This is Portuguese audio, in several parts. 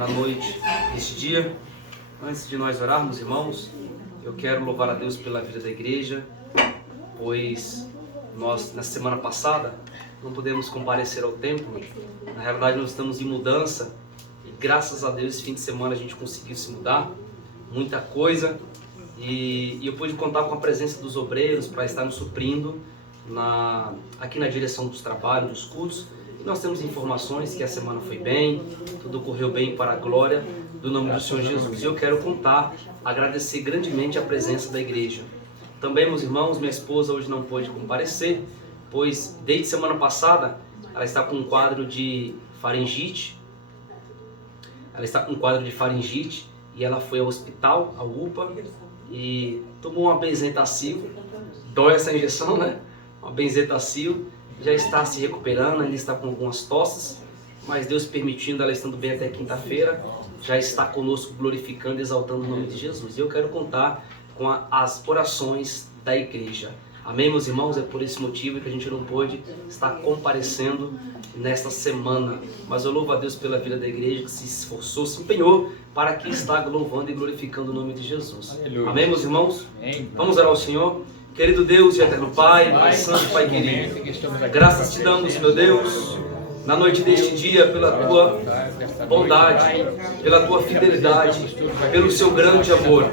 na noite deste dia. Antes de nós orarmos, irmãos, eu quero louvar a Deus pela vida da igreja, pois nós, na semana passada, não pudemos comparecer ao templo. Na realidade, nós estamos em mudança e graças a Deus, esse fim de semana a gente conseguiu se mudar, muita coisa, e eu pude contar com a presença dos obreiros para estar nos suprindo aqui na direção dos trabalhos, dos cultos. E nós temos informações que a semana foi bem, tudo correu bem para a glória do nome do Senhor Jesus. E eu quero agradecer grandemente a presença da igreja. Também, meus irmãos, minha esposa hoje não pôde comparecer, pois desde semana passada ela está com um quadro de faringite. E ela foi ao hospital, ao UPA, e tomou uma benzetacil. Dói essa injeção, né? Uma benzetacil. Já está se recuperando, ainda está com algumas tosses, mas Deus permitindo, ela estando bem até quinta-feira, já está conosco glorificando e exaltando o nome de Jesus. E eu quero contar com as orações da igreja. Amém, meus irmãos? É por esse motivo que a gente não pôde estar comparecendo nesta semana. Mas eu louvo a Deus pela vida da igreja que se esforçou, se empenhou para que está louvando e glorificando o nome de Jesus. Aleluia. Amém, meus irmãos? Amém. Vamos orar ao Senhor. Querido Deus e eterno Pai, Pai Santo, Pai querido, graças te damos, meu Deus, na noite deste dia, pela tua bondade, pela tua fidelidade, pelo seu grande amor,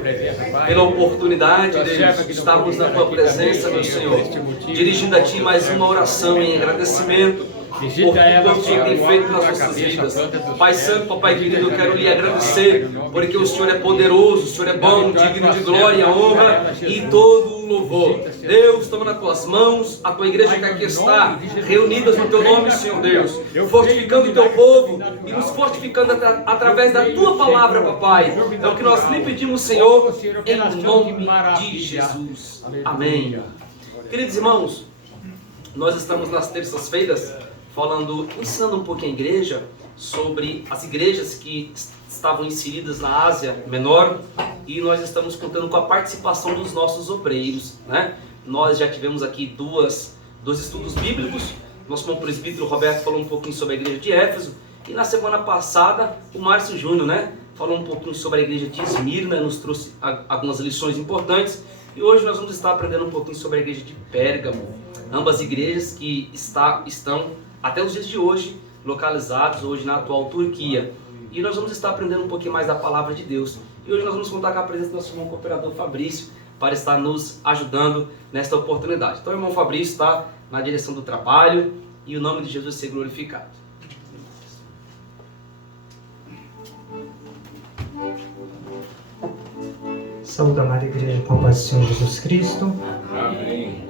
pela oportunidade de estarmos na tua presença, meu Senhor, dirigindo a ti mais uma oração em agradecimento por tudo que o Senhor tem feito nas nossas vidas. Pai Santo, Papai querido, eu quero lhe agradecer, porque o Senhor é poderoso, o Senhor é bom, digno de glória, honra e todo o louvor. Deus, toma nas tuas mãos a tua igreja que aqui está, reunidas no teu nome, Senhor Deus, fortificando o teu povo e nos fortificando através da tua palavra, Papai. É o que nós lhe pedimos, Senhor, em nome de Jesus. Amém. Queridos irmãos, nós estamos nas terças-feiras ensinando um pouquinho a igreja sobre as igrejas que estavam inseridas na Ásia Menor, e nós estamos contando com a participação dos nossos obreiros, né? Nós já tivemos aqui dois estudos bíblicos. Nosso irmão presbítero Roberto falou um pouquinho sobre a igreja de Éfeso, e na semana passada o Márcio Júnior, né, falou um pouquinho sobre a igreja de Esmirna, nos trouxe algumas lições importantes, e hoje nós vamos estar aprendendo um pouquinho sobre a igreja de Pérgamo. Ambas igrejas que estão até os dias de hoje localizados hoje na atual Turquia, e nós vamos estar aprendendo um pouquinho mais da palavra de Deus. E hoje nós vamos contar com a presença do nosso irmão cooperador Fabrício para estar nos ajudando nesta oportunidade. Então o irmão Fabrício está na direção do trabalho e o nome de Jesus seja glorificado. Saúde, amada igreja, com a paz do Senhor Jesus Cristo. Amém.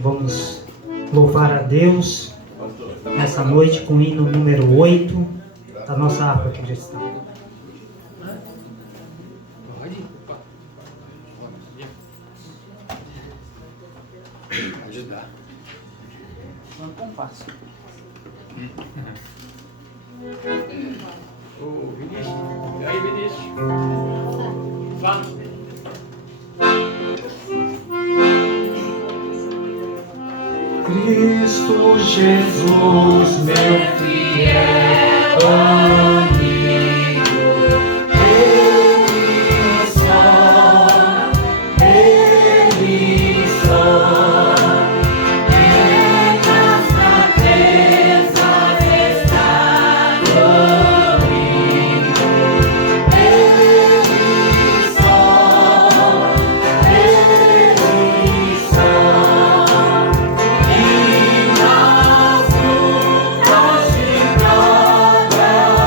Vamos louvar a Deus nessa noite com o hino número 8 da nossa harpa cristã. Ajudar. Não compasso. Ô, Vinícius. E aí, Vinícius? Vamos. Cristo Jesus, meu fiel amigo, Ele só, e nas fraquezas está comigo, Ele só, e nas lutas de cada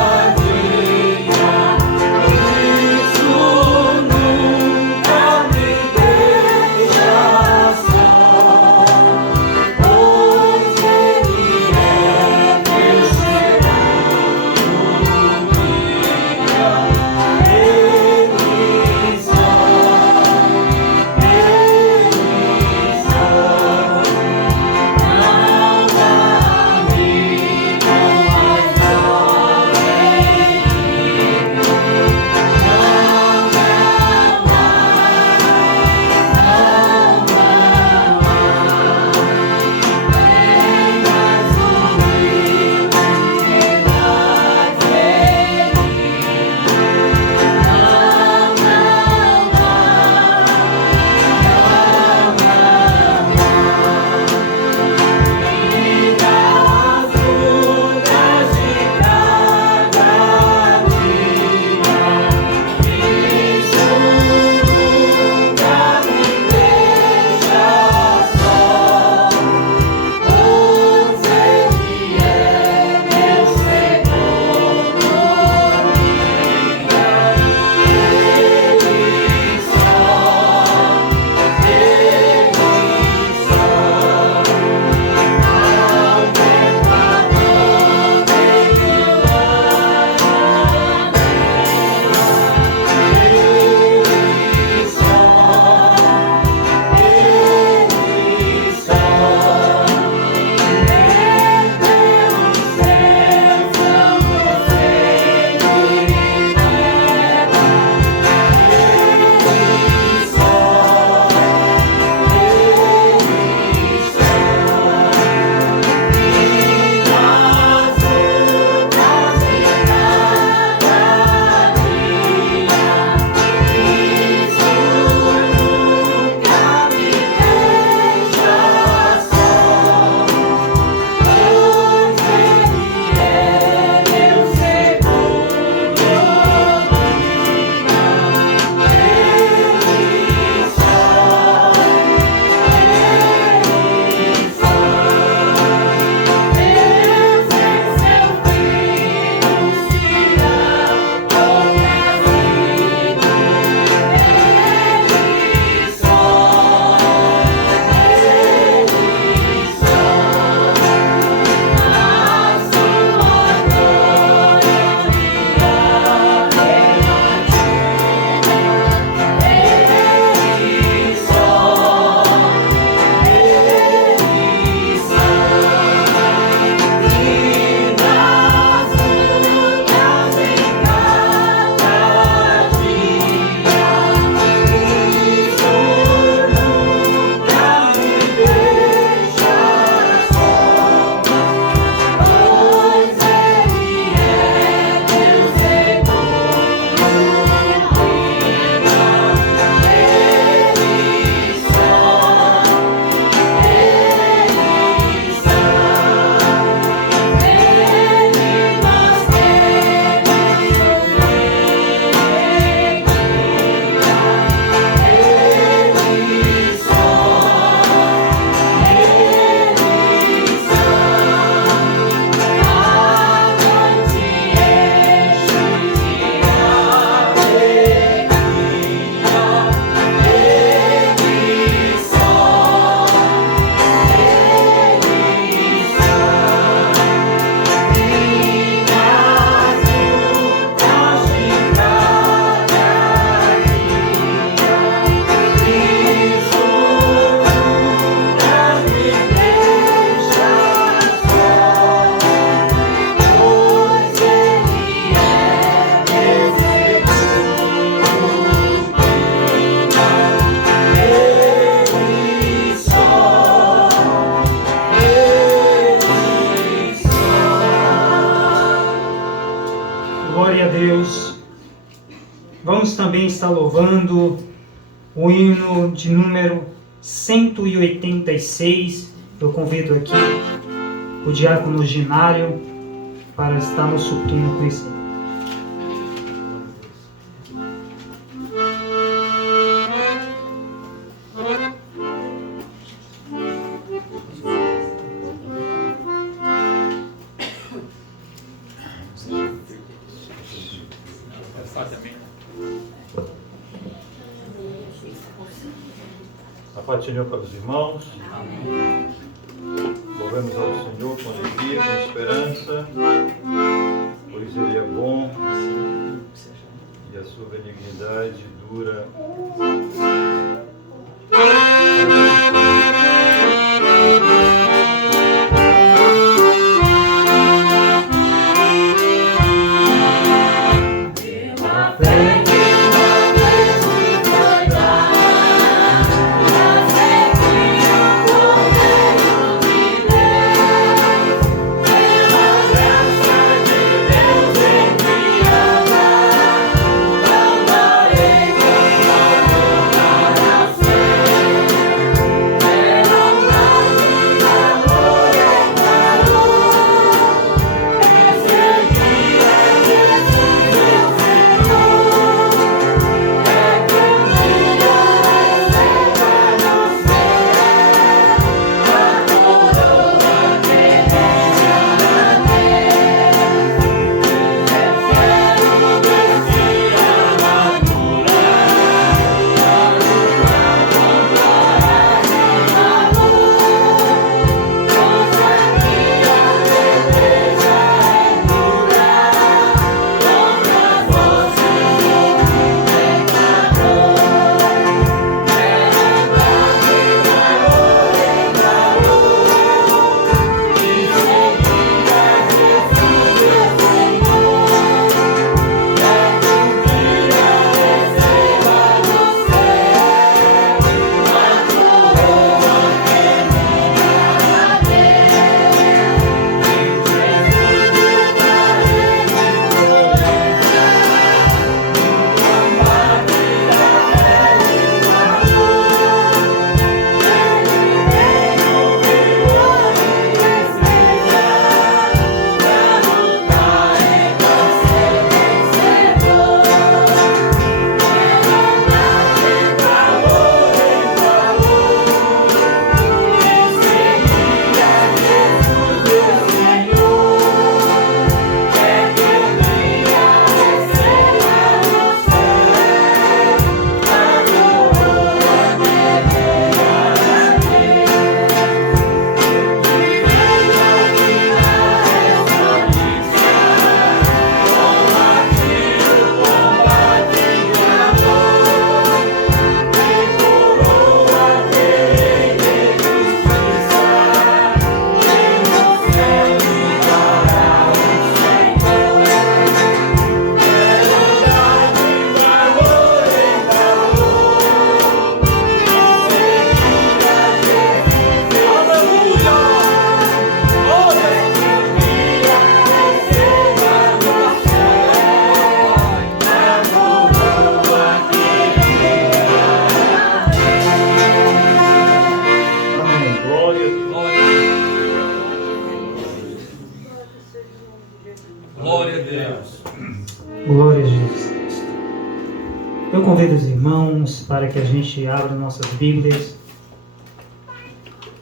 Deus. Vamos também estar louvando o hino de número 186. Eu convido aqui o diácono Ginário para estar nos suprindo com esse. A paz do Senhor para os irmãos. Louvemos ao Senhor com alegria, com esperança, pois Ele é bom e a sua benignidade dura. Glória a Deus. Glória a Jesus Cristo. Eu convido os irmãos para que a gente abra nossas Bíblias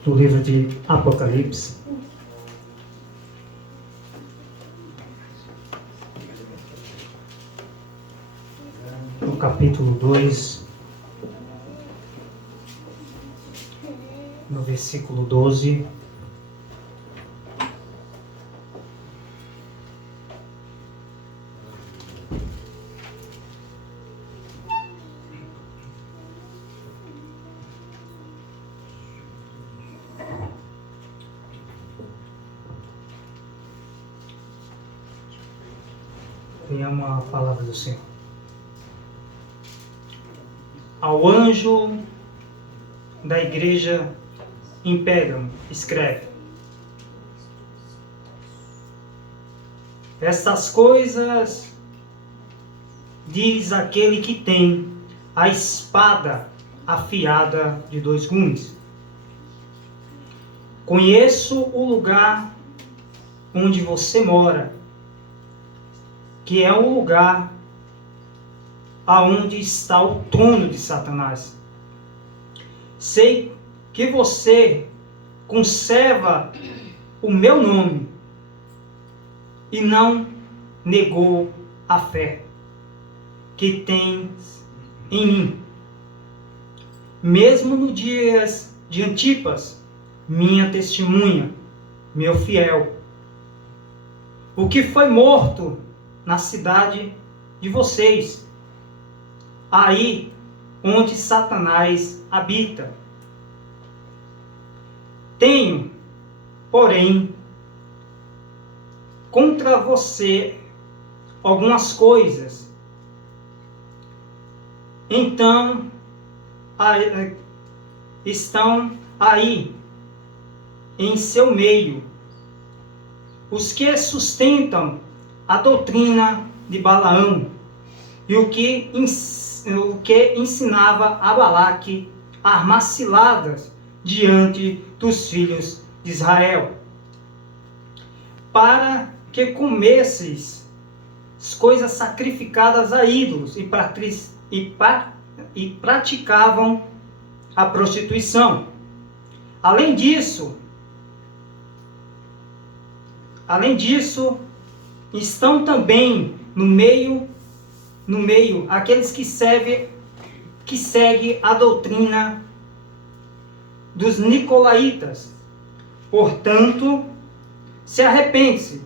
no livro de Apocalipse. No capítulo 2, no versículo 12. Venhamos a palavra do Senhor. Ao anjo da igreja em Pérgamo, escreve: estas coisas diz aquele que tem a espada afiada de 2 gumes. Conheço o lugar onde você mora, que é o lugar aonde está o trono de Satanás. Sei que você conserva o meu nome e não negou a fé que tens em mim. Mesmo nos dias de Antipas, minha testemunha, meu fiel, o que foi morto na cidade de vocês, aí onde Satanás habita. Tenho, porém, contra você algumas coisas. Então, estão aí em seu meio os que sustentam a doutrina de Balaão e o que ensinava a Balaque a armar ciladas diante dos filhos de Israel, para que comesseis as coisas sacrificadas a ídolos e praticavam a prostituição. Além disso, estão também no meio aqueles que seguem a doutrina dos nicolaítas. Portanto, se arrepende-se,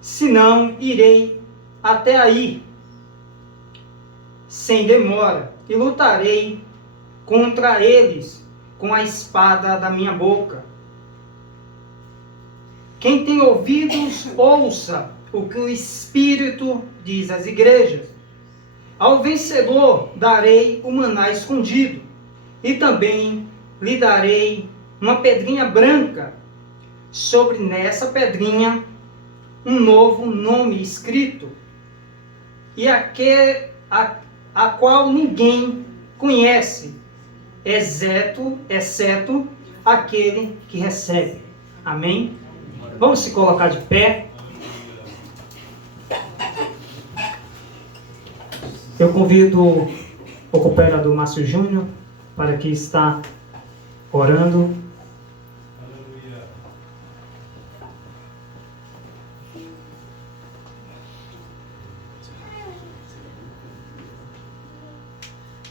senão irei até aí sem demora e lutarei contra eles com a espada da minha boca. Quem tem ouvidos, ouça o que o Espírito diz às igrejas. Ao vencedor darei o maná escondido, e também lhe darei uma pedrinha branca, sobre nessa pedrinha um novo nome escrito, e a qual ninguém conhece, exceto aquele que recebe. Amém? Vamos se colocar de pé. Eu convido o cooperador Márcio Júnior para que está orando.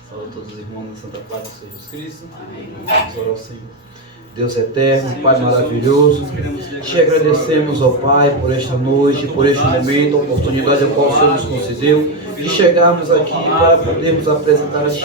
Saúde a todos os irmãos na Santa Paz de Jesus Cristo. Vamos orar ao Senhor. Deus eterno, Pai maravilhoso, te agradecemos, ó Pai, por esta noite, por este momento, a oportunidade a qual o Senhor nos concedeu de chegarmos aqui para podermos apresentar a Ti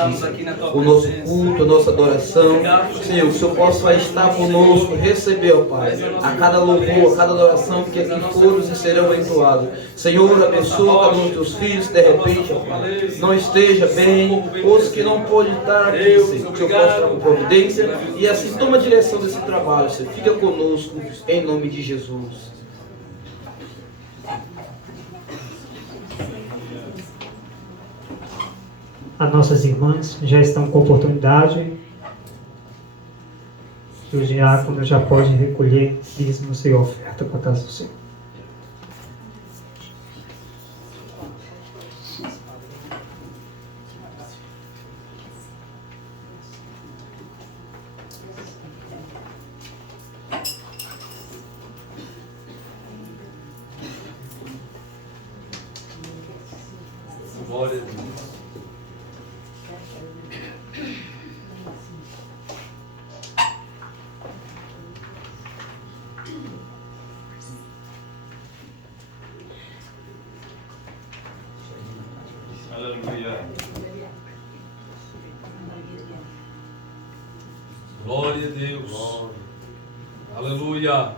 o nosso culto, a nossa adoração. Senhor, que o Senhor possa estar conosco, receber, ó Pai, a cada louvor, a cada adoração que aqui foros e serão entoados. Senhor, abençoa cada um dos Teus filhos, de repente, ó Pai, não esteja bem, os que não podem estar aqui, Senhor, que o Senhor possa estar com providência e assim toma a direção desse trabalho, Senhor. Fica conosco, em nome de Jesus. As nossas irmãs já estão com oportunidade. O diácono já pode recolher dízimos e oferta para a casa do Senhor. Glória a Deus. Aleluia. Glória a Deus. Aleluia.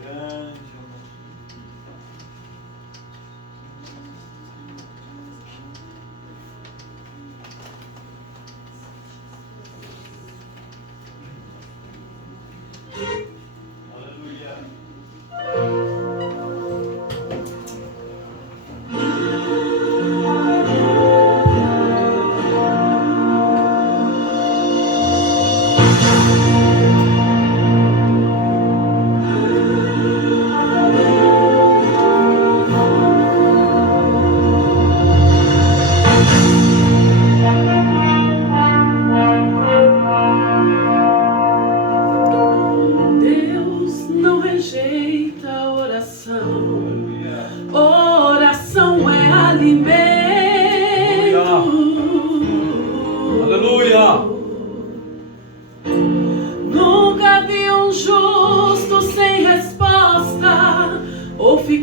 Grande.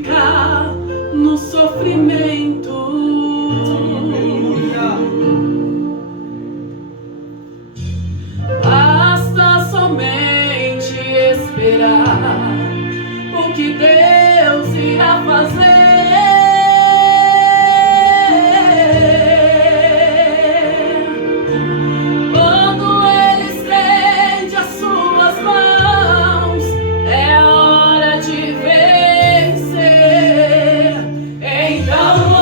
ficar no sofrimento. Basta somente esperar o que Deus irá fazer. Quando Ele estende as suas mãos, é hora de vencer. Então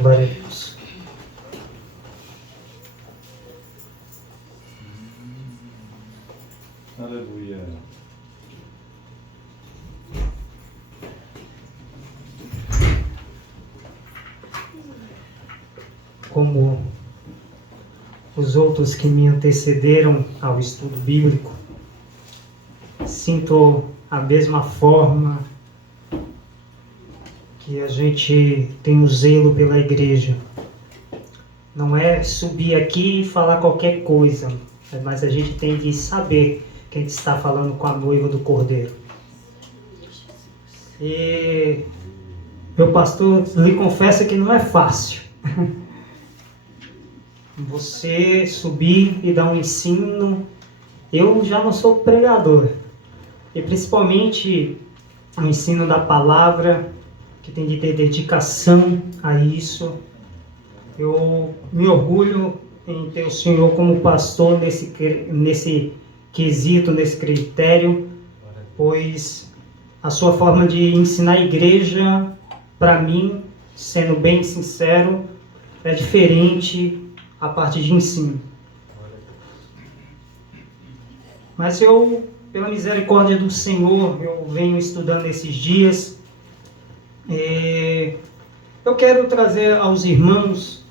Glória a Deus. Aleluia. Como os outros que me antecederam ao estudo bíblico, sinto a mesma forma que a gente tem o zelo pela igreja. Não é subir aqui e falar qualquer coisa, mas a gente tem de saber que a gente está falando com a noiva do Cordeiro. E meu pastor lhe confessa que não é fácil. Você subir e dar um ensino. Eu já não sou pregador. E principalmente o ensino da palavra, que tem de ter dedicação a isso. Eu me orgulho em ter o Senhor como pastor nesse quesito, nesse critério, pois a sua forma de ensinar a igreja, para mim, sendo bem sincero, é diferente a parte de ensino. Mas eu, pela misericórdia do Senhor, eu venho estudando esses dias. Eu quero trazer aos irmãos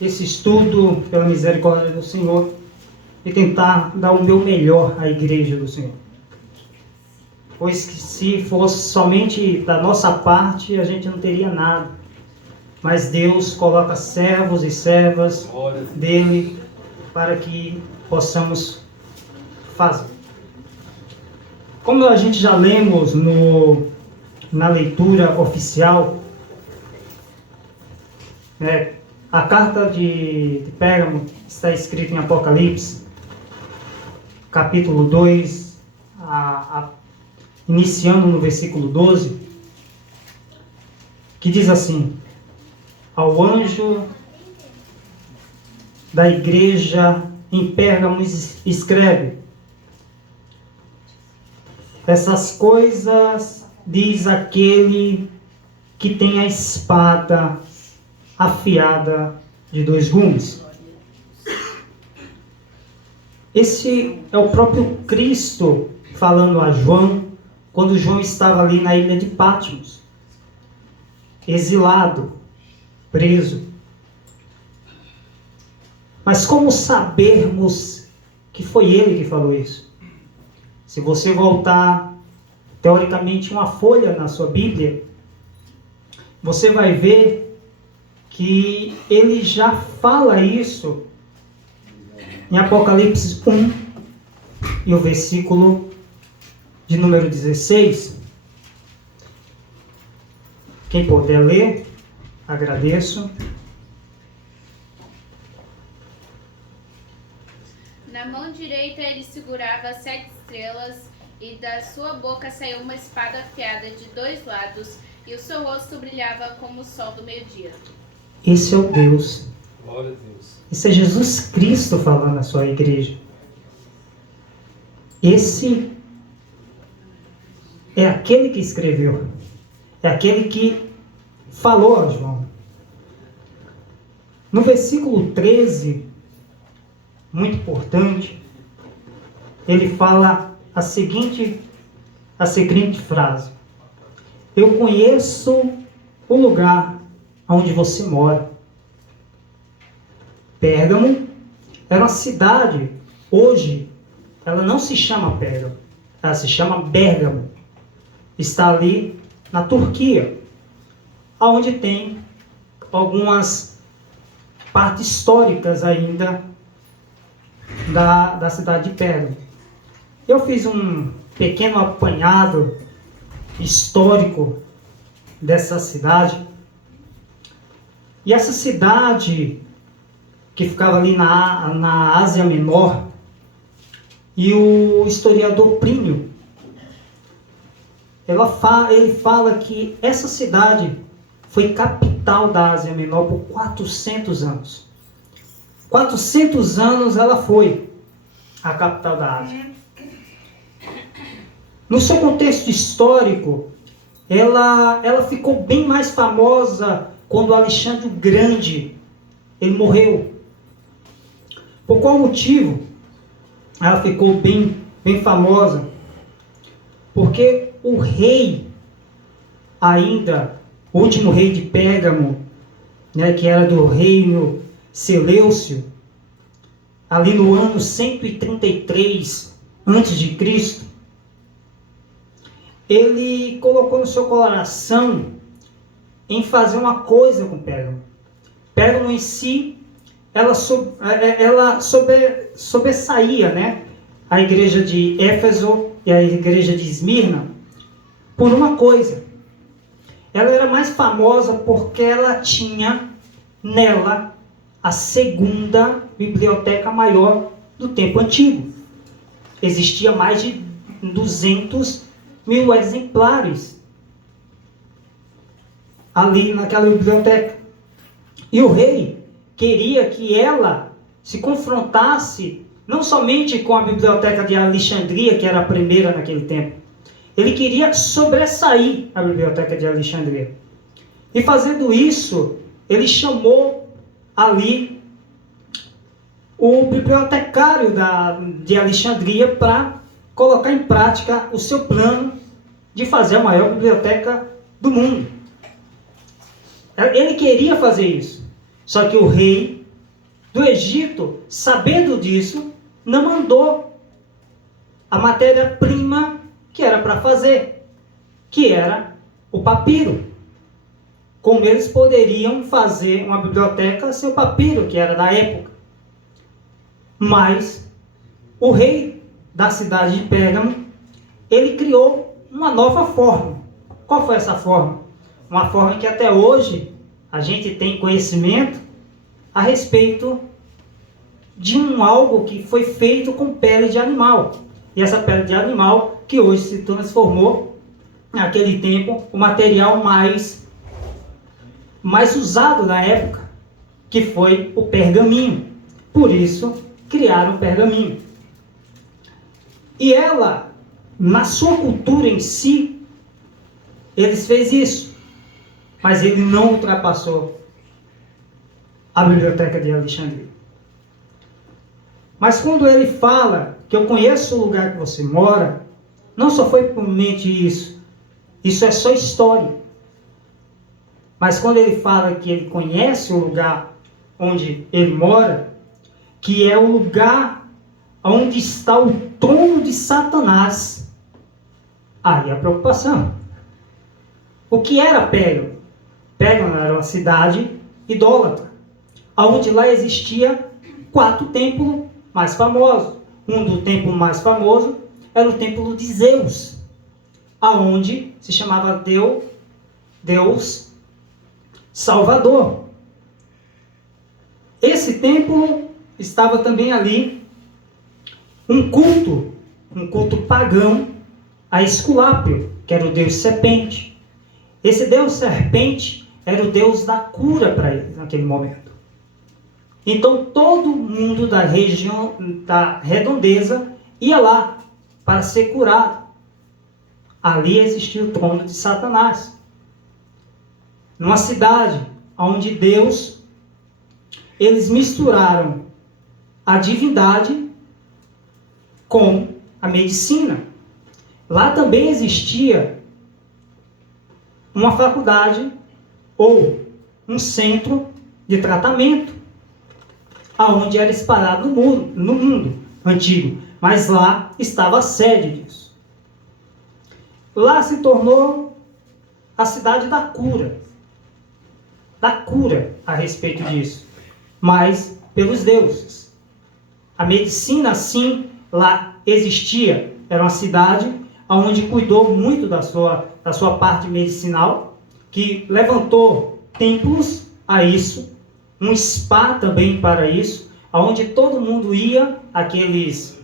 esse estudo, pela misericórdia do Senhor, e tentar dar o meu melhor à igreja do Senhor. Pois que se fosse somente da nossa parte, a gente não teria nada. Mas Deus coloca servos e servas dele para que possamos fazer. Como a gente já lemos na leitura oficial, a carta de Pérgamo está escrita em Apocalipse, capítulo 2, iniciando no versículo 12, que diz assim: ao anjo da igreja em Pérgamo escreve: essas coisas diz aquele que tem a espada afiada de 2 gumes. Esse é o próprio Cristo falando a João, quando João estava ali na ilha de Patmos, exilado, preso. Mas como sabermos que foi ele que falou isso? Se você voltar, teoricamente, uma folha na sua Bíblia, você vai ver que ele já fala isso em Apocalipse 1 e o versículo de número 16. Quem puder ler, agradeço. Na mão direita ele segurava 7 estrelas, e da sua boca saiu uma espada afiada de 2 lados, e o seu rosto brilhava como o sol do meio-dia. Esse é o Deus. Glória a Deus. Esse é Jesus Cristo falando à sua igreja. Esse é aquele que escreveu. É aquele que falou a João. No versículo 13, muito importante, ele fala a seguinte frase: eu conheço o lugar onde você mora. Pérgamo era uma cidade, hoje ela não se chama Pérgamo, ela se chama Bérgamo. Está ali na Turquia, onde tem algumas partes históricas ainda da cidade de Pérgamo. Eu fiz um pequeno apanhado histórico dessa cidade. E essa cidade, que ficava ali na Ásia Menor, e o historiador Plínio, ele fala que essa cidade foi capital da Ásia Menor por 400 anos. 400 anos ela foi a capital da Ásia. No seu contexto histórico, ela ficou bem mais famosa quando Alexandre o Grande ele morreu. Por qual motivo ela ficou bem famosa? Porque o rei, ainda, o último rei de Pérgamo, né, que era do reino Seleucio, ali no ano 133 a.C., ele colocou no seu coração em fazer uma coisa com Pérgamo. Pérgamo em si, ela sobressaía, né, a igreja de Éfeso e a igreja de Esmirna por uma coisa. Ela era mais famosa porque ela tinha nela a segunda biblioteca maior do tempo antigo. Existia mais de 200.000 exemplares ali naquela biblioteca. E o rei queria que ela se confrontasse não somente com a biblioteca de Alexandria, que era a primeira naquele tempo. Ele queria sobressair a biblioteca de Alexandria. E fazendo isso, ele chamou ali o bibliotecário de Alexandria para colocar em prática o seu plano de fazer a maior biblioteca do mundo. Ele queria fazer isso. Só que o rei do Egito, sabendo disso, não mandou a matéria-prima que era para fazer, que era o papiro. Como eles poderiam fazer uma biblioteca sem o papiro, que era da época. Mas o rei da cidade de Pérgamo, ele criou uma nova forma. Qual foi essa forma? Uma forma que até hoje a gente tem conhecimento a respeito de algo que foi feito com pele de animal. E essa pele de animal que hoje se transformou, naquele tempo, o material mais usado na época, que foi o pergaminho. Por isso, criaram o pergaminho. E ela, na sua cultura em si, eles fez isso. Mas ele não ultrapassou a biblioteca de Alexandria. Mas quando ele fala que eu conheço o lugar que você mora, não só foi puramente isso. Isso é só história. Mas quando ele fala que ele conhece o lugar onde ele mora, que é o lugar onde está o trono de Satanás, aí a preocupação. O que era Pérgamo? Pérgamo era uma cidade idólatra, onde lá existia 4 templos mais famosos. Um do templo mais famoso era o templo de Zeus, aonde se chamava Deus Salvador. Esse templo estava também ali um culto pagão a Esculápio, que era o deus serpente. Esse deus serpente era o deus da cura para eles naquele momento. Então todo mundo da região da redondeza ia lá para ser curado. Ali existia o trono de Satanás. Numa cidade onde Deus, eles misturaram a divindade com a medicina. Lá também existia uma faculdade ou um centro de tratamento, aonde era espalhado no mundo antigo, mas lá estava a sede disso. Lá se tornou a cidade da cura a respeito disso, mas pelos deuses. A medicina, sim, lá existia, era uma cidade onde cuidou muito da sua parte medicinal, que levantou templos a isso, um spa também para isso, onde todo mundo ia, aqueles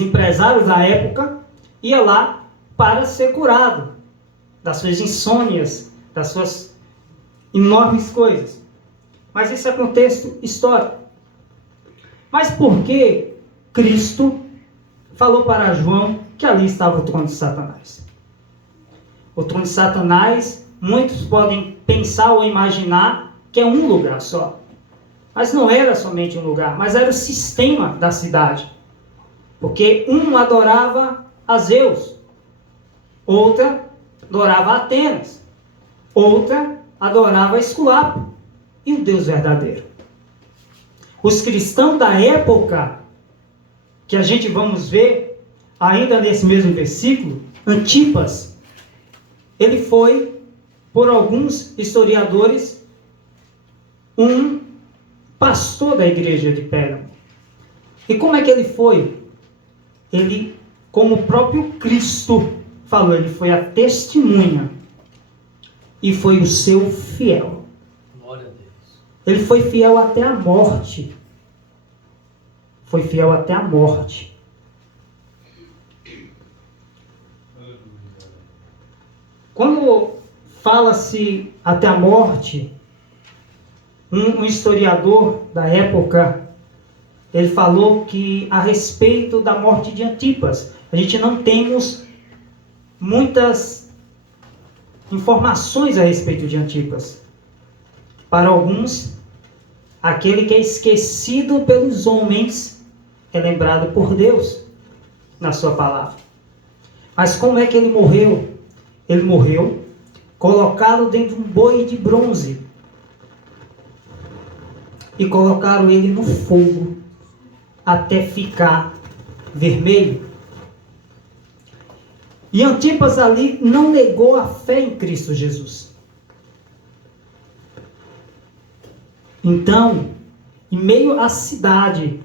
empresários da época, ia lá para ser curado das suas insônias, das suas enormes coisas. Mas isso é contexto histórico. Mas por que Cristo falou para João que ali estava o trono de Satanás? O trono de Satanás, muitos podem pensar ou imaginar que é um lugar só. Mas não era somente um lugar, mas era o sistema da cidade. Porque um adorava a Zeus, outra adorava a Atenas, outra adorava a Esculápio e o Deus verdadeiro. Os cristãos da época, que a gente vamos ver ainda nesse mesmo versículo, Antipas, ele foi, por alguns historiadores, um pastor da igreja de Pérgamo. E como é que ele foi? Ele, como o próprio Cristo falou, ele foi a testemunha e foi o seu fiel. Glória a Deus. Ele foi fiel até a morte. Foi fiel até a morte. Quando fala-se até a morte, um historiador da época, ele falou que a respeito da morte de Antipas, a gente não temos muitas informações a respeito de Antipas. Para alguns, aquele que é esquecido pelos homens é lembrado por Deus na sua palavra. Mas como é que ele morreu? Ele morreu colocado dentro de um boi de bronze e colocaram ele no fogo até ficar vermelho. E Antipas ali não negou a fé em Cristo Jesus. Então, em meio à cidade,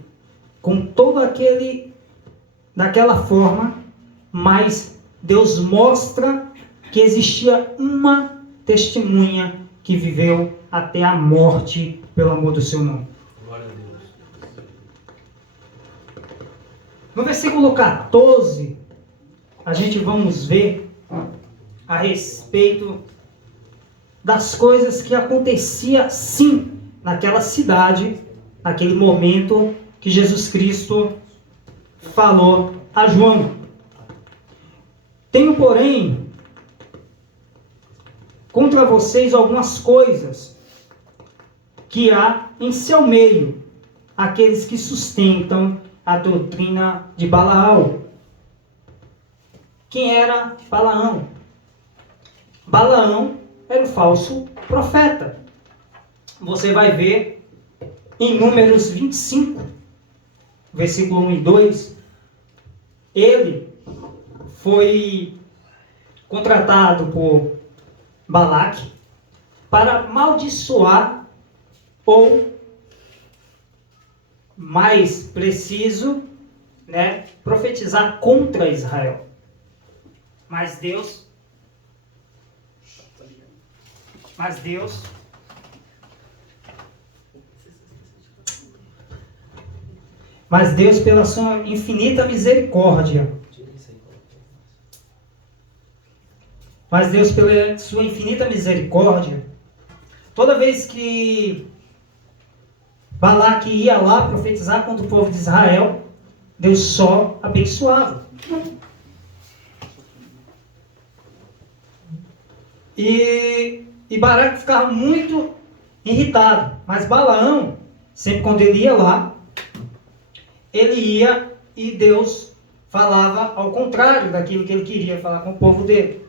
com todo daquela forma, mas Deus mostra que existia uma testemunha que viveu até a morte pelo amor do seu nome. Glória a Deus. No versículo 14, a gente vamos ver a respeito das coisas que acontecia sim naquela cidade, naquele momento que Jesus Cristo falou a João. Tenho, porém, contra vocês algumas coisas que há em seu meio, aqueles que sustentam a doutrina de Balaão. Quem era Balaão? Balaão era o falso profeta. Você vai ver em Números 25, versículo 1 e 2, ele foi contratado por Balaque para amaldiçoar, ou mais preciso, profetizar contra Israel. Mas Deus, pela sua infinita misericórdia, toda vez que Balaque ia lá profetizar contra o povo de Israel, Deus só abençoava. E Balaque ficava muito irritado. Mas Balaão, sempre quando ele ia lá, ele ia e Deus falava ao contrário daquilo que ele queria falar com o povo dele.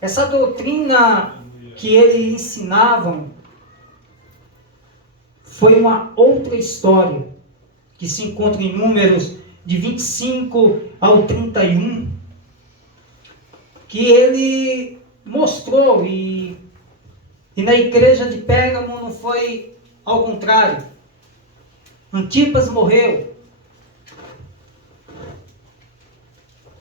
Essa doutrina que eles ensinavam foi uma outra história que se encontra em Números de 25 ao 31, que ele mostrou, e na igreja de Pérgamo não foi ao contrário. Antipas morreu.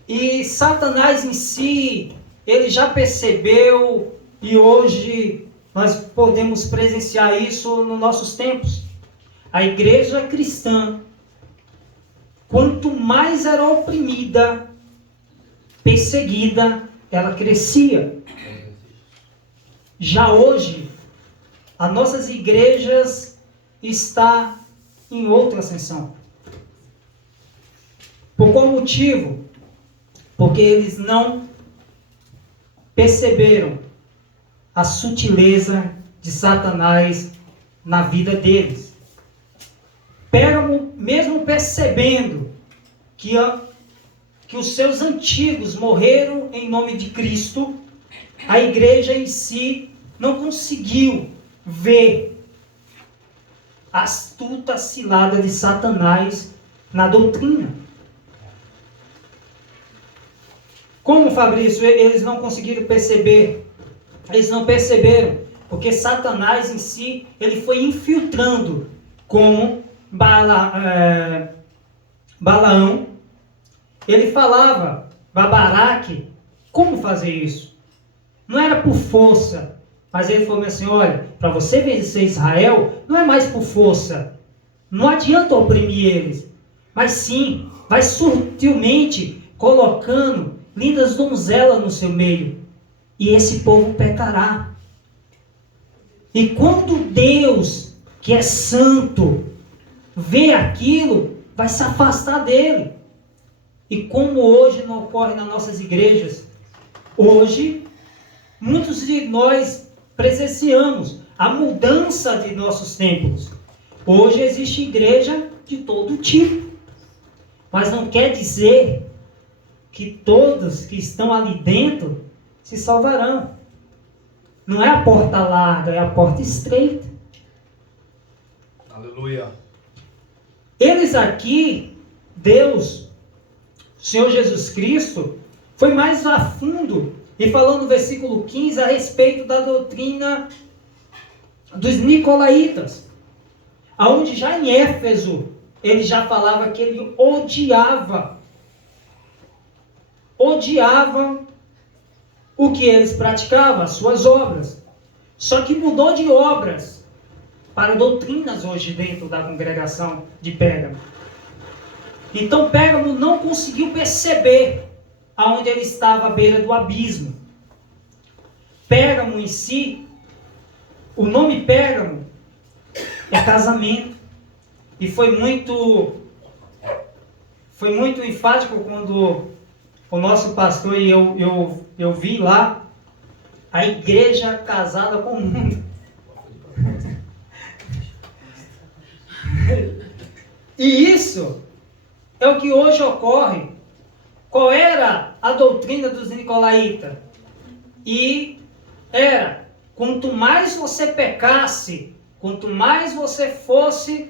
E Satanás em si, ele já percebeu, e hoje nós podemos presenciar isso nos nossos tempos. A igreja cristã, quanto mais era oprimida, perseguida, ela crescia. Já hoje, as nossas igrejas estão em outra ascensão. Por qual motivo? porque eles não perceberam a sutileza de Satanás na vida deles. Pérgamo, mesmo percebendo que os seus antigos morreram em nome de Cristo, a igreja em si não conseguiu ver a astuta cilada de Satanás na doutrina. Como, Fabrício, eles não conseguiram perceber? Eles não perceberam, porque Satanás em si, ele foi infiltrando com Balaão. Ele falava para Baraque como fazer isso. Não era por força, mas ele falou assim: olha, para você vencer Israel, não é mais por força. Não adianta oprimir eles, mas sim, vai sutilmente colocando lindas donzelas no seu meio, e esse povo pecará. E quando Deus, que é santo, vê aquilo, vai se afastar dele. E como hoje não ocorre nas nossas igrejas, hoje muitos de nós presenciamos a mudança de nossos templos. Hoje existe igreja de todo tipo, mas não quer dizer que todos que estão ali dentro se salvarão. Não é a porta larga, é a porta estreita. Aleluia. Eles aqui, Deus, o Senhor Jesus Cristo, foi mais a fundo e falando no versículo 15 a respeito da doutrina dos nicolaítas, aonde já em Éfeso ele já falava que ele odiava o que eles praticavam, as suas obras. Só que mudou de obras para doutrinas hoje dentro da congregação de Pérgamo. Então Pérgamo não conseguiu perceber aonde ele estava à beira do abismo. Pérgamo em si, o nome Pérgamo é casamento. E foi muito enfático quando o nosso pastor e eu vi lá a igreja casada com o mundo. E isso é o que hoje ocorre. Qual era a doutrina dos nicolaítas? E era, quanto mais você pecasse, quanto mais você fosse,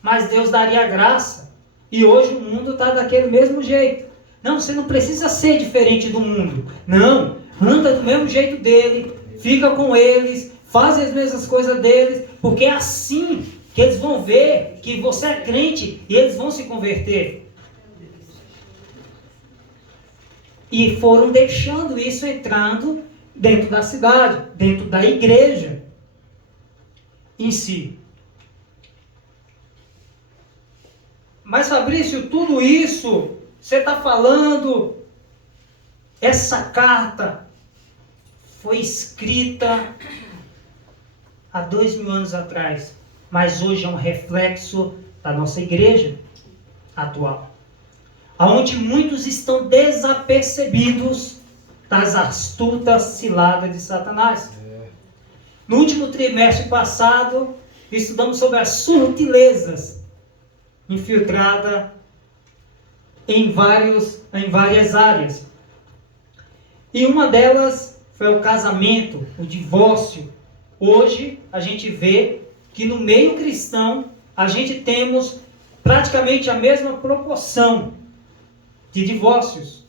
mais Deus daria graça. E hoje o mundo está daquele mesmo jeito. Não, você não precisa ser diferente do mundo. Não, anda do mesmo jeito dele, fica com eles, faz as mesmas coisas deles, porque é assim que eles vão ver que você é crente e eles vão se converter. E foram deixando isso entrando dentro da cidade, dentro da igreja em si. Mas Fabrício, tudo isso, você está falando, essa carta foi escrita há 2000 anos atrás, mas hoje é um reflexo da nossa igreja atual, onde muitos estão desapercebidos das astutas ciladas de Satanás. No último trimestre passado, estudamos sobre as sutilezas infiltradas em várias áreas. E uma delas foi o casamento, o divórcio. Hoje a gente vê que no meio cristão a gente temos praticamente a mesma proporção de divórcios.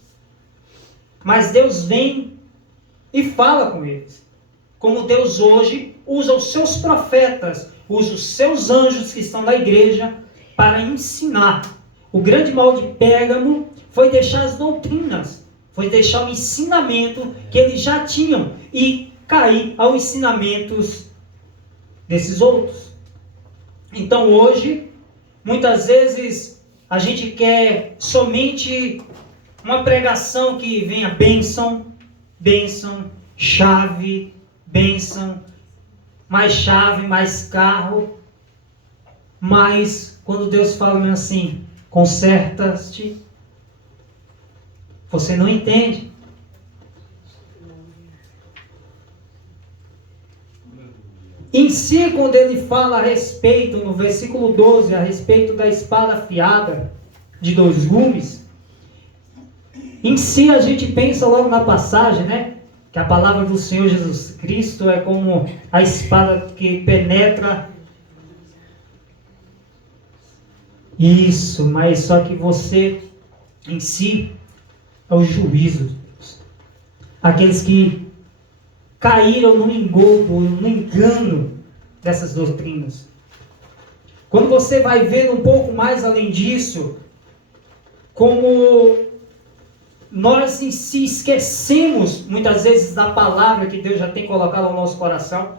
Mas Deus vem e fala com eles. Como Deus hoje usa os seus profetas, usa os seus anjos que estão na igreja para ensinar. O grande mal de Pérgamo foi deixar as doutrinas, foi deixar o ensinamento que eles já tinham e cair aos ensinamentos desses outros. Então hoje, muitas vezes, a gente quer somente uma pregação que venha bênção, bênção, chave, bênção, mais chave, mais carro. Mas quando Deus fala assim, conserta-te, Você não entende. Em si, quando ele fala a respeito, no versículo 12, a respeito da espada afiada de 2 gumes, em si a gente pensa logo na passagem, né? Que a palavra do Senhor Jesus Cristo é como a espada que penetra. Isso, mas só que você, em si, é o juízo de Deus. Aqueles que caíram no engodo, no engano dessas doutrinas. Quando você vai vendo um pouco mais além disso, como nós em si esquecemos muitas vezes da palavra que Deus já tem colocado no nosso coração,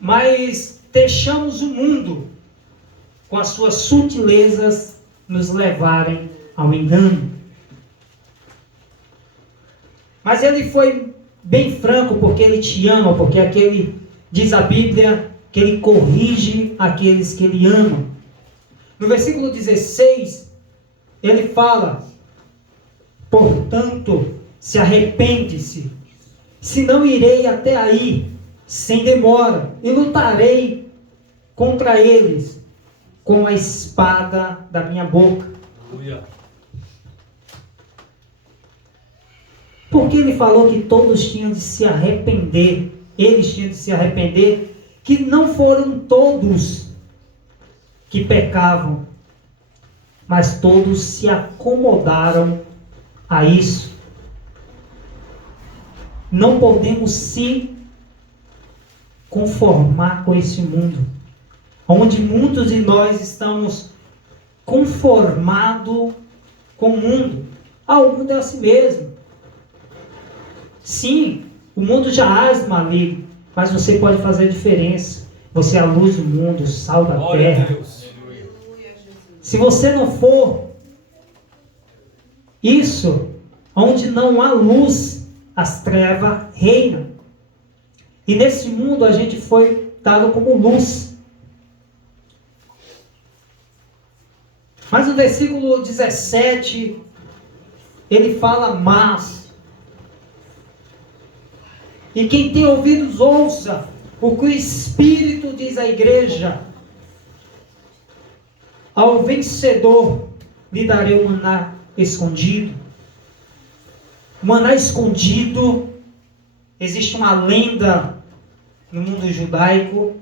mas deixamos o mundo com as suas sutilezas nos levarem ao engano. Mas ele foi bem franco, porque ele te ama, porque diz a Bíblia que ele corrige aqueles que ele ama. No versículo 16, ele fala: portanto, se arrepende-se, senão irei até aí, sem demora, e lutarei contra eles com a espada da minha boca. Porque ele falou que todos tinham de se arrepender, eles tinham de se arrepender, que não foram todos que pecavam, mas todos se acomodaram a isso. Não podemos se conformar com esse mundo, onde muitos de nós estamos conformados com o mundo. O mundo é assim mesmo. Sim, o mundo já é maligno, mas você pode fazer a diferença. Você é a luz do mundo, o sal da terra. Se você não for isso, onde não há luz, as trevas reinam. E nesse mundo a gente foi dado como luz. Mas no versículo 17, ele fala: mas. E quem tem ouvidos, ouça o que o Espírito diz à igreja. Ao vencedor lhe darei o maná escondido. O maná escondido, existe uma lenda no mundo judaico,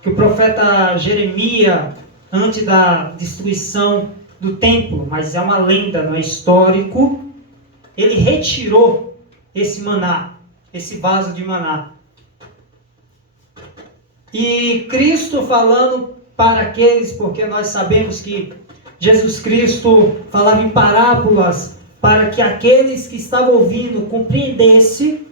que o profeta Jeremias, antes da destruição do templo, mas é uma lenda, não é histórico, ele retirou esse maná, esse vaso de maná. E Cristo falando para aqueles, porque nós sabemos que Jesus Cristo falava em parábolas para que aqueles que estavam ouvindo compreendessem.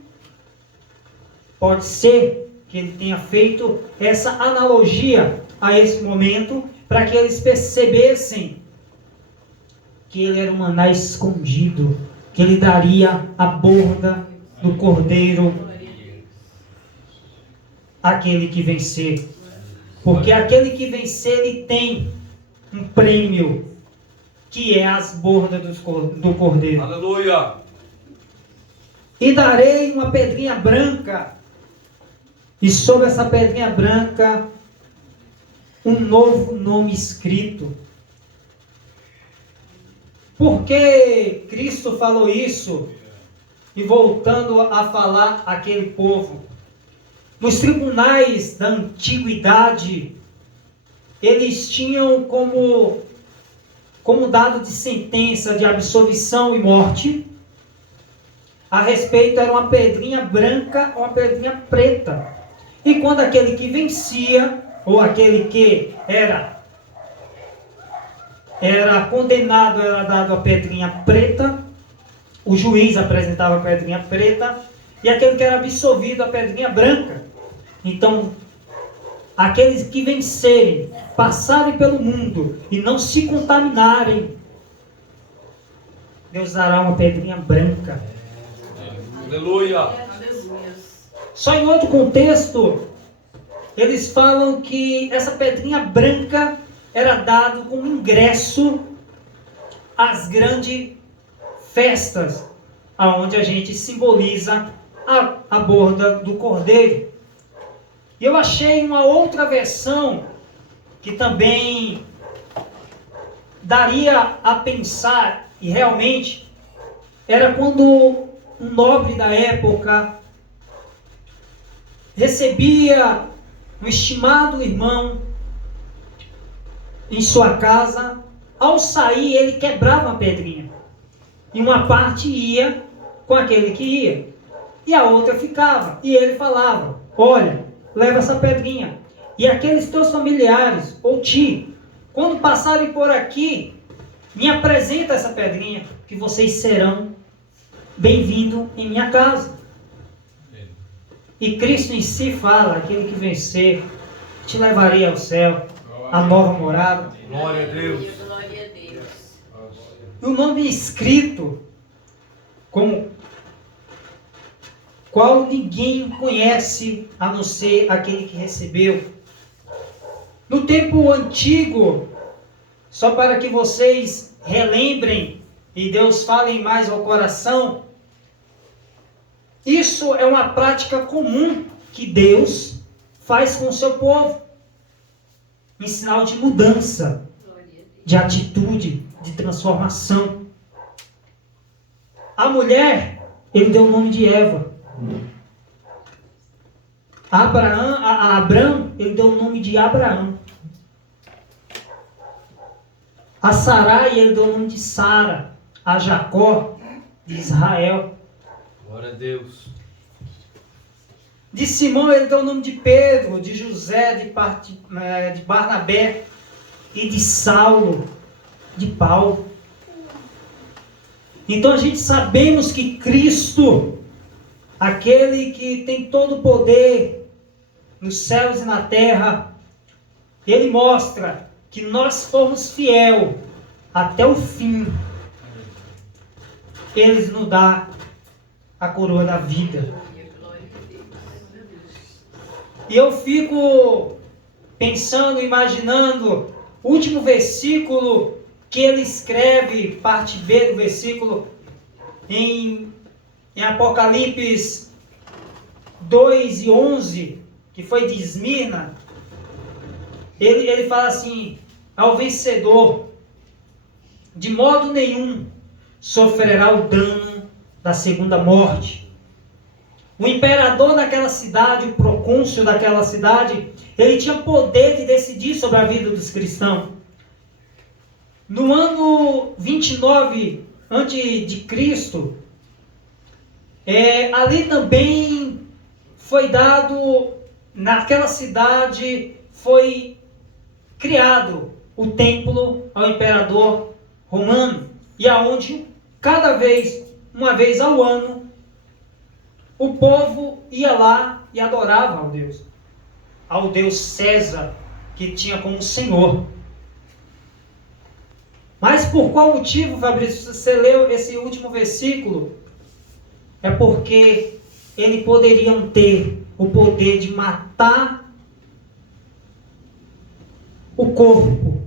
Pode ser que ele tenha feito essa analogia a esse momento para que eles percebessem que ele era um maná escondido, que ele daria a borda do cordeiro àquele que vencer. Porque aquele que vencer, ele tem um prêmio, que é as bordas do cordeiro. Aleluia! E darei uma pedrinha branca, e sobre essa pedrinha branca um novo nome escrito. Por que Cristo falou isso? E voltando a falar àquele povo, nos tribunais da antiguidade, eles tinham como dado de sentença de absolvição e morte, a respeito era uma pedrinha branca ou uma pedrinha preta. E quando aquele que vencia, ou aquele que era condenado, era dado a pedrinha preta, o juiz apresentava a pedrinha preta, e aquele que era absolvido, a pedrinha branca. Então, aqueles que vencerem, passarem pelo mundo e não se contaminarem, Deus dará uma pedrinha branca. Aleluia! Só em outro contexto, eles falam que essa pedrinha branca era dado como ingresso as grandes festas, aonde a gente simboliza a borda do cordeiro. E eu achei uma outra versão que também daria a pensar, e realmente era quando um nobre da época recebia um estimado irmão em sua casa. Ao sair, ele quebrava uma pedrinha, e uma parte ia com aquele que ia, e a outra ficava, e ele falava: olha, leva essa pedrinha, e aqueles teus familiares, ou ti, quando passarem por aqui, me apresenta essa pedrinha, que vocês serão bem-vindos em minha casa. E Cristo em si fala: aquele que vencer, te levarei ao céu, a nova morada. Glória a Deus. Glória a Deus. E o nome escrito, como qual ninguém conhece a não ser aquele que recebeu. No tempo antigo, só para que vocês relembrem e Deus fale mais ao coração, isso é uma prática comum que Deus faz com o seu povo, em sinal de mudança, de atitude, de transformação. A mulher, ele deu o nome de Eva. A Abrão, ele deu o nome de Abraão. A Sarai, ele deu o nome de Sara. A Jacó, de Israel. Glória a Deus. De Simão, ele deu o nome de Pedro, de José, de Barnabé, e de Saulo, de Paulo. Então a gente sabemos que Cristo, aquele que tem todo o poder nos céus e na terra, ele mostra que nós formos fiel até o fim, ele nos dá a coroa da vida. E eu fico pensando, imaginando o último versículo que ele escreve, parte B do versículo, em Apocalipse 2:11, que foi de Esmirna. Ele fala assim: ao vencedor, de modo nenhum sofrerá o dano da segunda morte. O imperador daquela cidade, o procônsul daquela cidade, ele tinha poder de decidir sobre a vida dos cristãos. No ano 29 a.C., ali também foi dado, naquela cidade, foi criado o templo ao imperador romano, e aonde uma vez ao ano, o povo ia lá e adorava ao Deus César, que tinha como Senhor. Mas por qual motivo, Fabrício, você leu esse último versículo? É porque eles poderiam ter o poder de matar o corpo,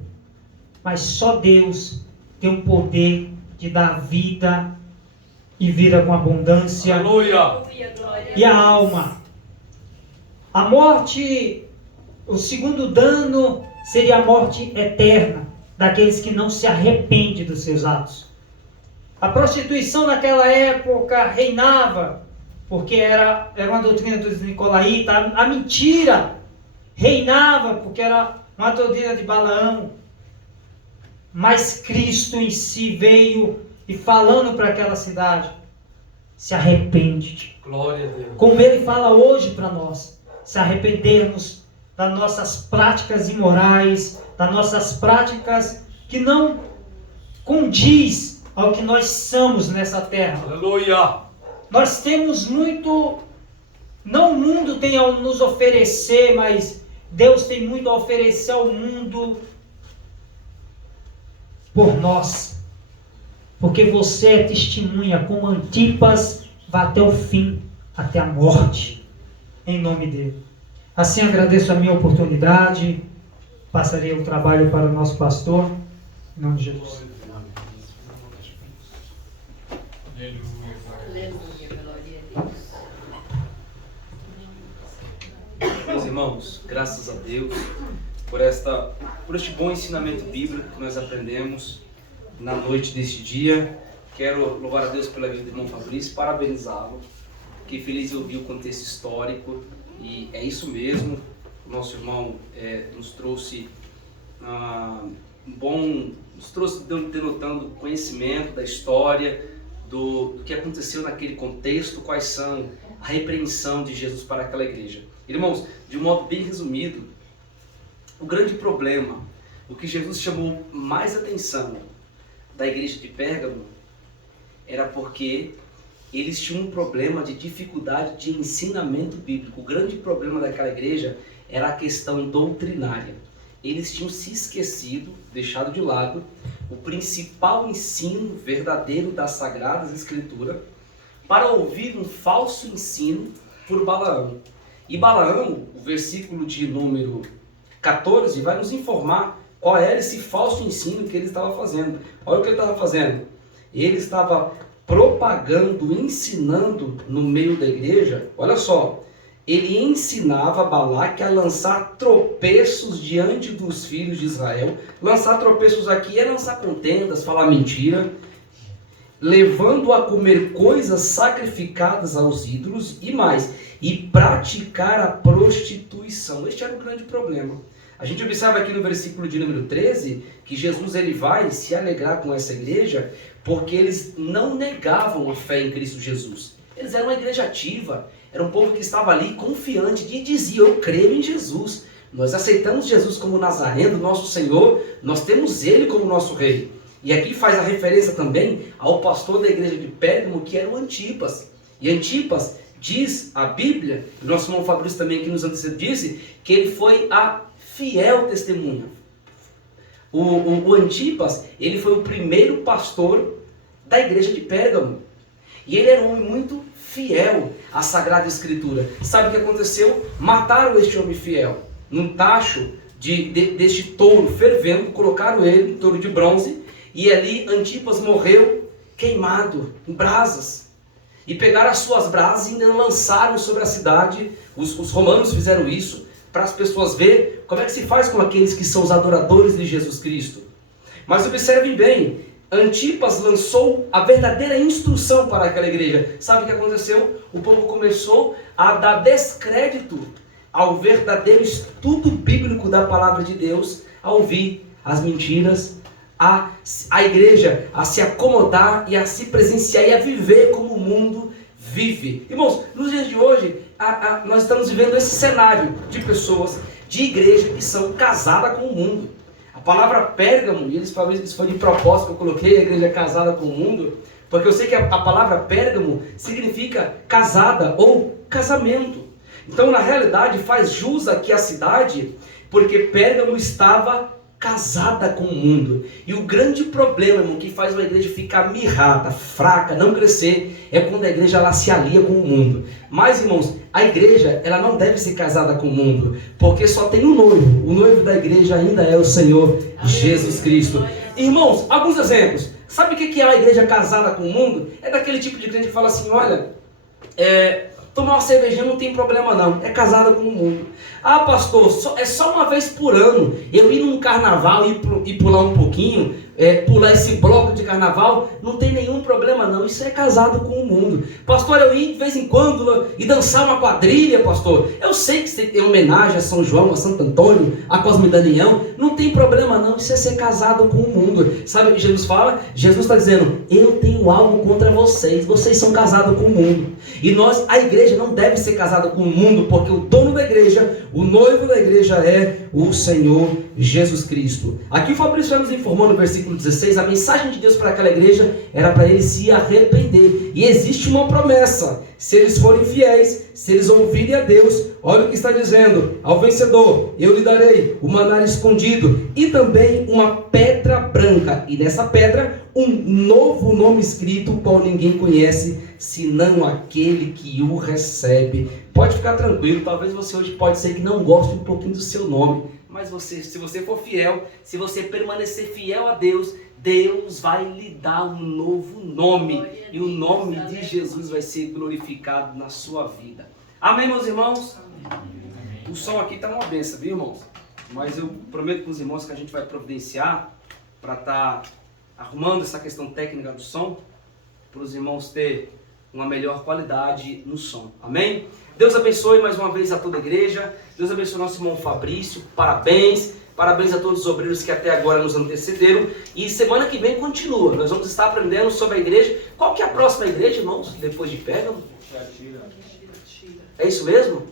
mas só Deus tem o poder de dar vida e vida com abundância. Aleluia. E a alma. A morte, o segundo dano seria a morte eterna daqueles que não se arrependem dos seus atos. A prostituição naquela época reinava, porque era uma doutrina dos nicolaítas. A mentira reinava, porque era uma doutrina de Balaão. Mas Cristo em si veio e falando para aquela cidade: se arrepende. Glória a Deus. Como ele fala hoje para nós, se arrependermos das nossas práticas imorais, das nossas práticas que não condiz ao que nós somos nessa terra. Aleluia. Nós temos muito, não o mundo tem a nos oferecer, mas Deus tem muito a oferecer ao mundo por nós. Porque você é testemunha, como Antipas vai até o fim, até a morte, em nome dele. Assim agradeço a minha oportunidade, passarei o trabalho para o nosso pastor, em nome de Jesus. Meus irmãos, graças a Deus por este bom ensinamento bíblico que nós aprendemos na noite deste dia. Quero louvar a Deus pela vida do irmão Fabrício, parabenizá-lo. Fiquei feliz em ouvir o contexto histórico e é isso mesmo. O nosso irmão nos trouxe denotando conhecimento da história, do que aconteceu naquele contexto, quais são a repreensão de Jesus para aquela igreja. Irmãos, de um modo bem resumido, o grande problema, o que Jesus chamou mais atenção da igreja de Pérgamo, era porque eles tinham um problema de dificuldade de ensinamento bíblico. O grande problema daquela igreja era a questão doutrinária. Eles tinham se esquecido, deixado de lado, o principal ensino verdadeiro das Sagradas Escrituras para ouvir um falso ensino por Balaão. E Balaão, o versículo de número 14, vai nos informar qual era esse falso ensino que ele estava fazendo. Olha o que ele estava fazendo. Ele estava propagando, ensinando no meio da igreja. Olha só, ele ensinava Balaque a lançar tropeços diante dos filhos de Israel. Lançar tropeços aqui é lançar contendas, falar mentira, levando a comer coisas sacrificadas aos ídolos e mais, e praticar a prostituição. Este era o grande problema. A gente observa aqui no versículo de número 13 que Jesus ele vai se alegrar com essa igreja porque eles não negavam a fé em Cristo Jesus. Eles eram uma igreja ativa, era um povo que estava ali confiante e dizia: eu creio em Jesus, nós aceitamos Jesus como Nazareno, nosso Senhor, nós temos Ele como nosso Rei. E aqui faz a referência também ao pastor da igreja de Pérgamo, que era o Antipas. E Antipas, diz a Bíblia, o nosso irmão Fabrício também aqui nos antecedeu, disse que ele foi a fiel testemunha. O Antipas, ele foi o primeiro pastor da igreja de Pérgamo. E ele era um homem muito fiel à Sagrada Escritura. Sabe o que aconteceu? Mataram este homem fiel num tacho deste touro fervendo, colocaram ele, um touro de bronze, e ali Antipas morreu queimado em brasas. E pegaram as suas brasas e ainda lançaram sobre a cidade. Os romanos fizeram isso para as pessoas verem como é que se faz com aqueles que são os adoradores de Jesus Cristo. Mas observem bem, Antipas lançou a verdadeira instrução para aquela igreja. Sabe o que aconteceu? O povo começou a dar descrédito ao verdadeiro estudo bíblico da palavra de Deus, a ouvir as mentiras, a igreja a se acomodar e a se presenciar e a viver como o mundo vive. Irmãos, nos dias de hoje, nós estamos vivendo esse cenário de pessoas, de igreja que são casadas com o mundo. A palavra Pérgamo, e isso foi de propósito que eu coloquei a igreja casada com o mundo, porque eu sei que a palavra Pérgamo significa casada ou casamento. Então, na realidade, faz jus aqui à cidade, porque Pérgamo estava casada com o mundo. E o grande problema, irmão, que faz uma igreja ficar mirrada, fraca, não crescer, é quando a igreja ela se alia com o mundo. Mas, irmãos, a igreja ela não deve ser casada com o mundo, porque só tem um noivo. O noivo da igreja ainda é o Senhor Jesus Cristo. Irmãos, alguns exemplos. Sabe o que é a igreja casada com o mundo? É daquele tipo de crente que fala assim: olha, tomar uma cervejinha não tem problema não, é casada com o mundo. Ah, pastor, é só uma vez por ano eu ir num carnaval e pular um pouquinho, pular esse bloco de carnaval, não tem nenhum problema não, isso é casado com o mundo. Pastor, eu ir de vez em quando e dançar uma quadrilha, pastor, eu sei que você tem homenagem a São João, a Santo Antônio, a Cosme e Damião, não tem problema não, isso é ser casado com o mundo. Sabe o que Jesus fala? Jesus está dizendo: eu tenho algo contra vocês são casados com o mundo. E nós, a igreja não deve ser casada com o mundo, porque o dono da igreja, o noivo da igreja é o Senhor Jesus Cristo. Aqui o Fabrício já nos informou no versículo 16, a mensagem de Deus para aquela igreja era para eles se arrepender. E existe uma promessa: se eles forem fiéis, se eles ouvirem a Deus, olha o que está dizendo: ao vencedor eu lhe darei o maná escondido e também uma pedra branca, e nessa pedra um novo nome escrito, o qual ninguém conhece, senão aquele que o recebe. Pode ficar tranquilo, talvez você hoje pode ser que não goste um pouquinho do seu nome, Mas se você for fiel, se você permanecer fiel a Deus, Deus vai lhe dar um novo nome. E o nome de Jesus vai ser glorificado na sua vida. Amém, meus irmãos? O som aqui está uma benção, viu, irmãos? Mas eu prometo para os irmãos que a gente vai providenciar para estar arrumando essa questão técnica do som, para os irmãos terem uma melhor qualidade no som. Amém? Deus abençoe mais uma vez a toda a igreja. Deus abençoe nosso irmão Fabrício. Parabéns. Parabéns a todos os obreiros que até agora nos antecederam. E semana que vem continua. Nós vamos estar aprendendo sobre a igreja. Qual que é a próxima igreja, irmãos? Depois de Pérgamo? É isso mesmo?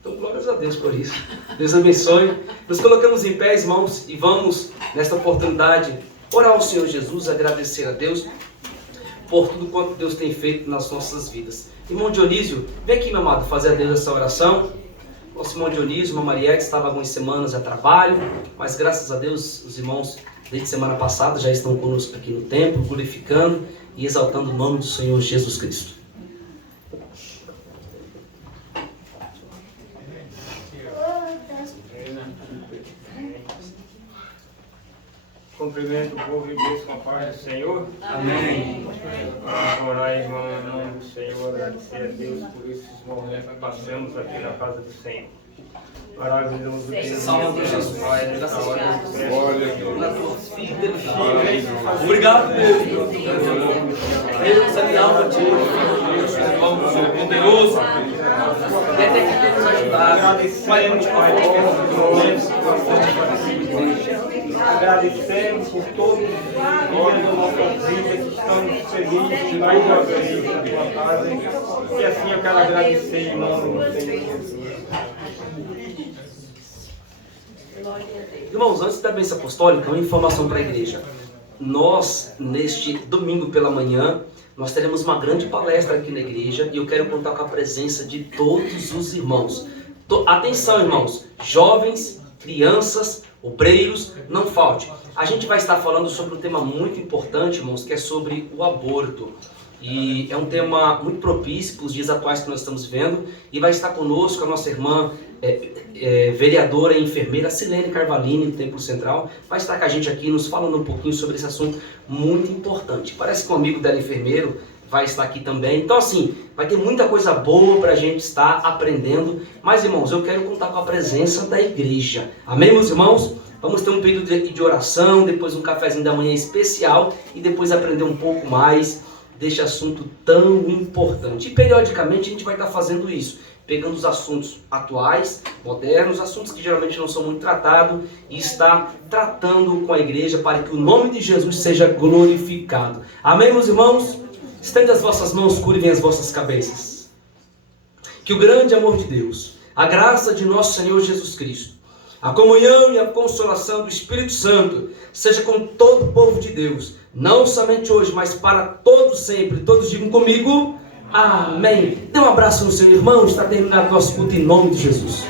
Então, glórias a Deus por isso. Deus abençoe. Nos colocamos em pé, irmãos, e vamos, nesta oportunidade, orar ao Senhor Jesus, agradecer a Deus por tudo quanto Deus tem feito nas nossas vidas. Irmão Dionísio, vem aqui, meu amado, fazer a Deus essa oração. Nosso irmão Dionísio, irmão Mariette, estava algumas semanas a trabalho, mas graças a Deus, os irmãos, desde semana passada, já estão conosco aqui no templo, glorificando e exaltando o nome do Senhor Jesus Cristo. Cumprimento o povo de Deus com a paz do Senhor. Amém. Vamos orar, irmão, em nome do Senhor, agradecer a Deus por esses momentos que passamos aqui na casa do Senhor. Maravilhoso Deus. Salve Jesus. Pai, nesta hora do céu. Obrigado, Deus. Deus, aliava Deus. Deus poderoso. Até que tem nos ajudado. Pai, agradecemos por todos os dias da nossa vida que estamos felizes mais uma vez na tua casa. E assim eu quero agradecer em nome do Senhor Jesus. Irmãos, antes da bênção apostólica, uma informação para a igreja. Nós, neste domingo pela manhã, nós teremos uma grande palestra aqui na igreja e eu quero contar com a presença de todos os irmãos. Atenção, irmãos, jovens, crianças, obreiros, não falte. A gente vai estar falando sobre um tema muito importante, irmãos, que é sobre o aborto. E é um tema muito propício para os dias atuais que nós estamos vivendo. E vai estar conosco a nossa irmã vereadora e enfermeira Silene Carvalini, do Templo Central. Vai estar com a gente aqui nos falando um pouquinho sobre esse assunto muito importante. Parece que um amigo dela, enfermeiro, vai estar aqui também. Então, assim, vai ter muita coisa boa para a gente estar aprendendo. Mas, irmãos, eu quero contar com a presença da igreja. Amém, meus irmãos? Vamos ter um período de oração, depois um cafezinho da manhã especial e depois aprender um pouco mais deste assunto tão importante. E periodicamente a gente vai estar fazendo isso, pegando os assuntos atuais, modernos, assuntos que geralmente não são muito tratados, e está tratando com a igreja para que o nome de Jesus seja glorificado. Amém, meus irmãos? Estende as vossas mãos, curvem as vossas cabeças. Que o grande amor de Deus, a graça de nosso Senhor Jesus Cristo, a comunhão e a consolação do Espírito Santo seja com todo o povo de Deus, não somente hoje, mas para todos sempre. Todos digam comigo, amém. Dê um abraço no seu irmão, está terminado nosso culto em nome de Jesus.